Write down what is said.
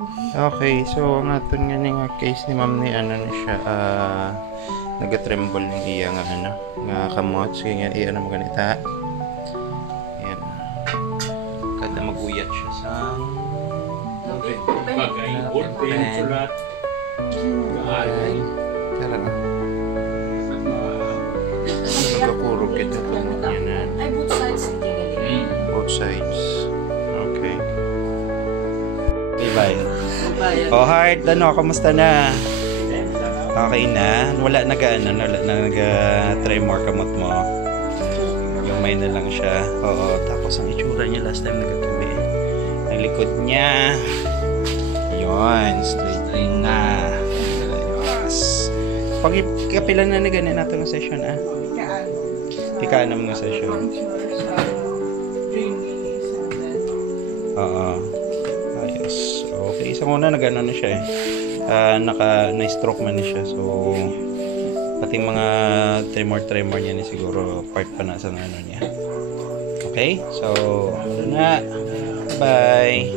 Okay, so ang aton nga nga case ni ma'am ni ano na siya nagatremble ng iya nga ano nga kamot so nga iya na maganita. Ayan. Kada maguyat siya sa bagay open sulat. Tara na. Nagkapurog kita kamot niya na. Ay, both sides. Both sides. Okay. Bye. Oh, Heart, ano, kamusta na? Okay na? Wala nag-tremor kamot mo? Gamay na lang siya. Oo, tapos ang itsura niya last time nagkatubi. Ang likod niya. Yun, straight line na. Yes. Pag kapilan na ganyan natin ng session, ah? Tikaan naman ng session. Oo. Ayos. Okay, isang una nag-ano na siya eh. Na-stroke man na siya. So, pati mga tremor niya ni siguro part pa na sa ano niya. Okay? So, ano na. Bye!